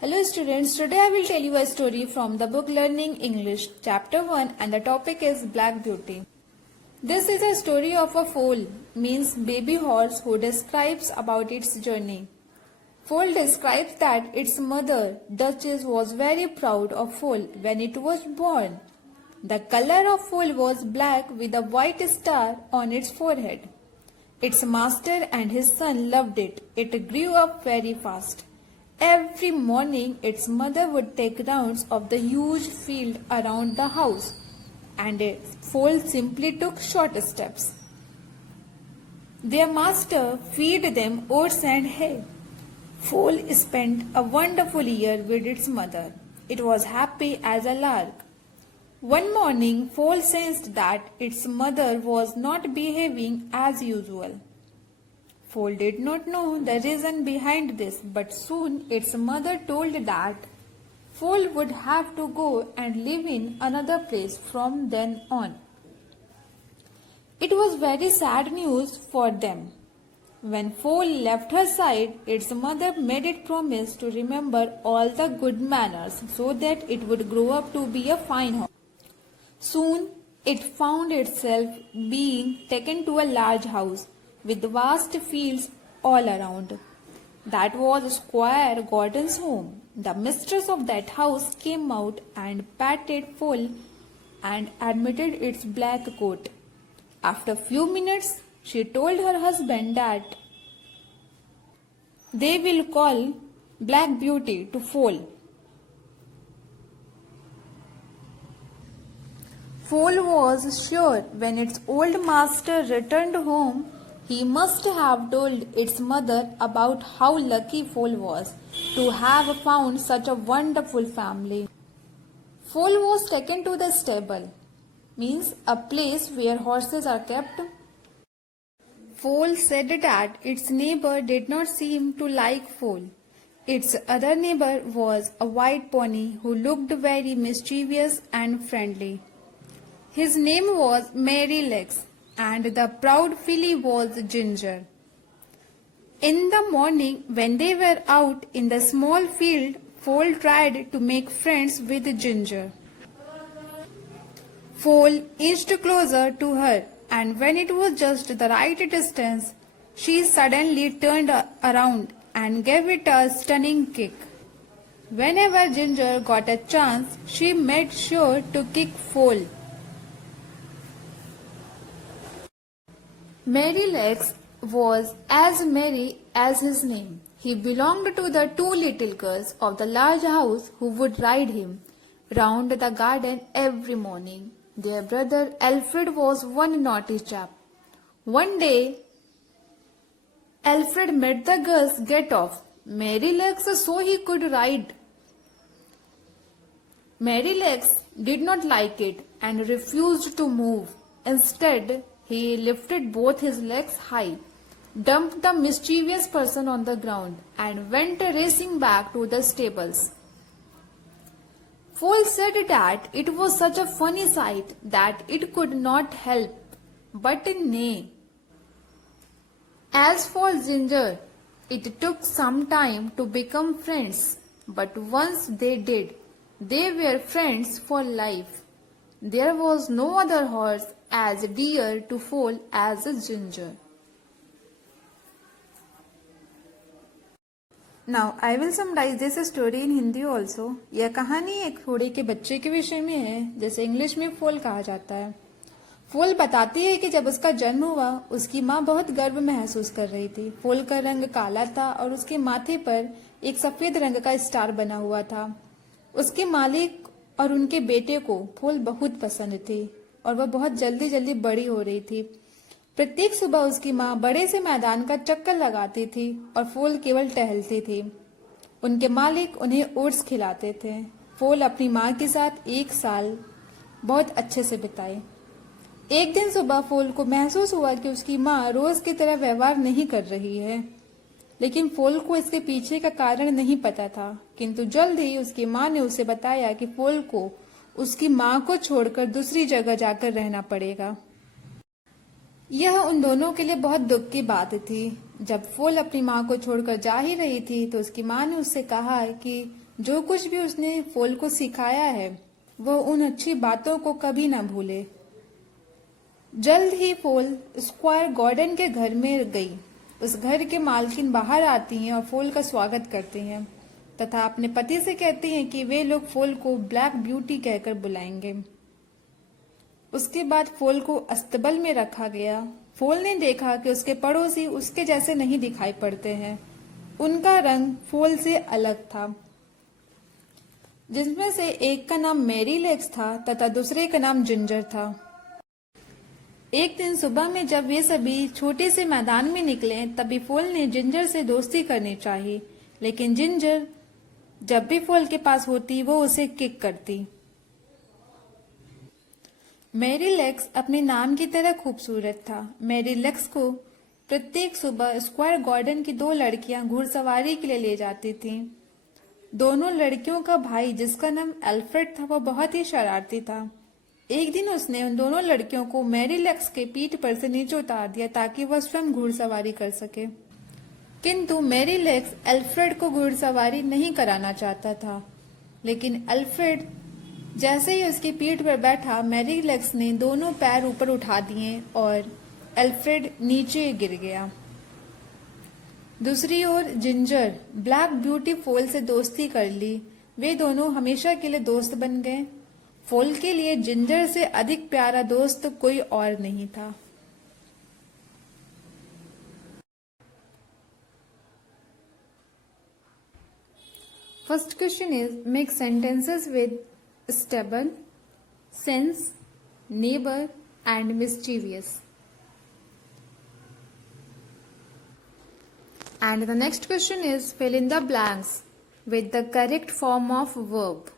Hello students, today I will tell you a story from the book Learning English, chapter 1, and the topic is Black Beauty. This is a story of a foal, means baby horse, who describes about its journey. Foal describes that its mother, Duchess, was very proud of foal when it was born. The color of foal was black with a white star on its forehead. Its master and his son loved it. It grew up very fast. Every morning its mother would take rounds of the huge field around the house, and its foal simply took short steps. Their master fed them oats and hay. Foal spent a wonderful year with its mother. It was happy as a lark. One morning, Foal sensed that its mother was not behaving as usual. Foal did not know the reason behind this, but soon its mother told that Foal would have to go and live in another place from then on. It was very sad news for them. When Foal left her side, its mother made it promise to remember all the good manners so that it would grow up to be a fine horse. Soon it found itself being taken to a large house with vast fields all around. That was Squire Gordon's home. The mistress of that house came out and patted Foal and admitted its black coat. After a few minutes, she told her husband that they will call Black Beauty to Foal. Foal was sure when its old master returned home, he must have told its mother about how lucky Foal was to have found such a wonderful family. Foal was taken to the stable, means a place where horses are kept. Foal said that its neighbor did not seem to like Foal. Its other neighbor was a white pony who looked very mischievous and friendly. His name was Merrylegs, and the proud filly was Ginger. In the morning, when they were out in the small field, Foal tried to make friends with Ginger. Foal inched closer to her, and when it was just the right distance, she suddenly turned around and gave it a stunning kick. Whenever Ginger got a chance, she made sure to kick Foal. Merrylegs was as merry as his name. He belonged to the two little girls of the large house who would ride him round the garden every morning. Their brother Alfred was one naughty chap. One day, Alfred made the girls get off Merrylegs so he could ride. Merrylegs did not like it and refused to move. Instead, he lifted both his legs high, dumped the mischievous person on the ground, and went racing back to the stables. Foal said that it was such a funny sight that it could not help but neigh. As for Ginger, it took some time to become friends, but once they did, they were friends for life. There was no other horse as dear to Foal as Ginger. Now I will summarize this story in Hindi also. यह कहानी एक घोड़े के बच्चे के विषय में है, जैसे इंग्लिश में फोल कहा जाता है। फोल बताती है कि जब उसका जन्म हुआ, उसकी माँ बहुत गर्व महसूस कर रही थी। फोल का रंग काला था और उसके माथे पर एक सफेद रंग का स्टार बना हुआ था। उसके मालिक और उनके बेटे को फोल बहुत पसंद थी और वह बहुत जल्दी जल्दी बड़ी हो रही थी। प्रत्येक सुबह उसकी माँ बड़े से मैदान का चक्कर लगाती थी और फोल केवल टहलती थी। उनके मालिक उन्हें ओट्स खिलाते थे। फोल अपनी माँ के साथ 1 साल बहुत अच्छे से बिताए। एक दिन सुबह फोल को महसूस हुआ कि उसकी माँ रोज की तरह व्यवहार नहीं कर रही है, लेकिन फोल को इसके पीछे का कारण नहीं पता था। किंतु जल्द ही उसकी माँ ने उसे बताया कि फोल को उसकी माँ को छोड़कर दूसरी जगह जाकर रहना पड़ेगा। यह उन दोनों के लिए बहुत दुख की बात थी। जब फोल अपनी माँ को छोड़कर जा ही रही थी तो उसकी माँ ने उससे कहा कि जो कुछ भी उसने फूल को सिखाया है वह उन अच्छी बातों को कभी न भूले। जल्द ही फूल स्क्वायर गॉर्डन के घर में गई। उस घर के मालकिन बाहर आती हैं और फूल का स्वागत करती हैं तथा अपने पति से कहती हैं कि वे लोग फूल को ब्लैक ब्यूटी कहकर बुलाएंगे। उसके बाद फूल को अस्तबल में रखा गया। फूल ने देखा कि उसके पड़ोसी उसके जैसे नहीं दिखाई पड़ते हैं। उनका रंग फूल से अलग था, जिसमें से एक का नाम मैरी लेग्स था तथा दूसरे का नाम जिंजर था। एक दिन सुबह में जब वे सभी छोटे से मैदान में निकले तभी फूल ने जिंजर से दोस्ती करनी चाहिए, लेकिन जिंजर जब भी फूल के पास होती वो उसे किक करती। मैरी लेग्स अपने नाम की तरह खूबसूरत था। मैरी लेग्स को प्रत्येक सुबह स्क्वायर गार्डन की 2 लड़कियां घुड़सवारी के लिए ले जाती थीं। दोनों लड़कियों का भाई, जिसका नाम एल्फ्रेड था, वह बहुत ही शरारती था। एक दिन उसने उन दोनों लड़कियों को मैरी लेग्स के पीठ पर से नीचे उतार दिया ताकि वह स्वयं घुड़सवारी कर सके। किंतु मैरी लेग्स एल्फ्रेड को घुड़सवारी नहीं कराना चाहता था, लेकिन एल्फ्रेड जैसे ही उसकी पीठ पर बैठा, मैरी लेग्स ने दोनों पैर ऊपर उठा दिए और एल्फ्रेड नीचे गिर गया। दूसरी ओर जिंजर ब्लैक ब्यूटी फूल से दोस्ती कर ली। वे दोनों हमेशा के लिए दोस्त बन गए। फूल के लिए जिंजर से अधिक प्यारा दोस्त कोई और नहीं था। First question is make sentences with stubborn, sense, neighbor and mischievous. And the next question is fill in the blanks with the correct form of verb.